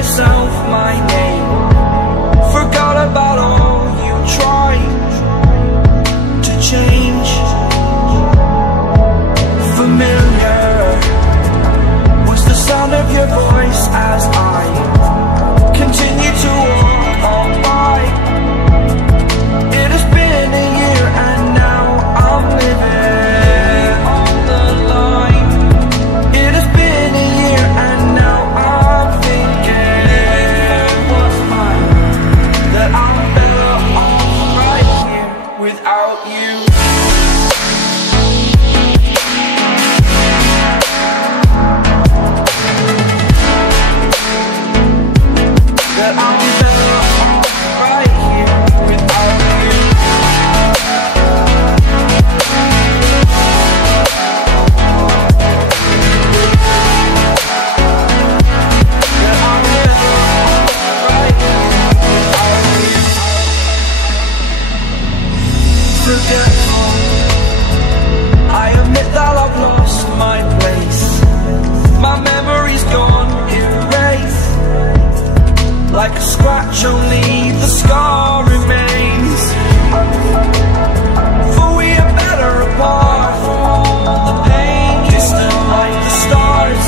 myself my name. Forgot about all you tried to change. Familiar was the sound of your voice as I continue to walk on by. It has been a year and now I'm living on the line. It has been a year and now I'm thinking what's mine, that I'm better off right here without you. That I'm better off right here without you. That I'm better off right here without you. Forgetful, I admit that I've lost my place. My memory's gone erased. Like a scratch, only the scar remains. For we are better apart from all the pain. Distant like the stars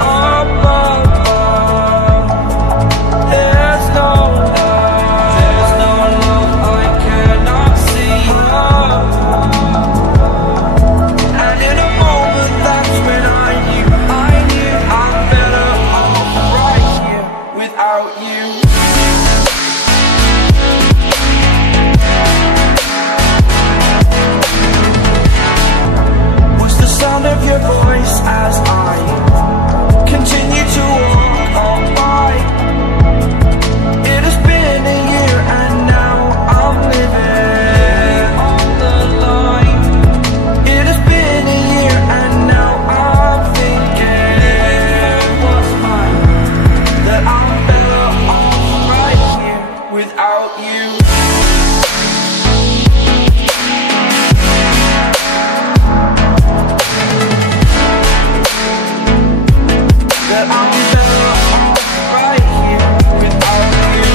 above. There's no love I cannot see. And in a moment, that's when I knew I'm better off right here without you. Was the sound of your voice as I continue to walk on by. It has been a year and now I'm living on the line. It has been a year and now I'm thinking what's mine, that I'm better off right here without you. That I'm better off right here without you.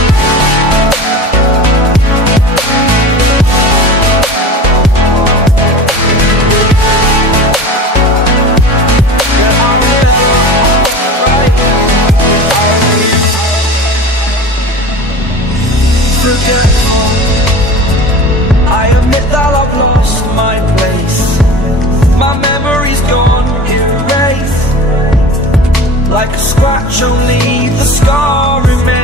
That I'm better off right here without you. Forgetful, I admit that I've lost my place. My memory's gone erased. Like a scratch, only the scar remains.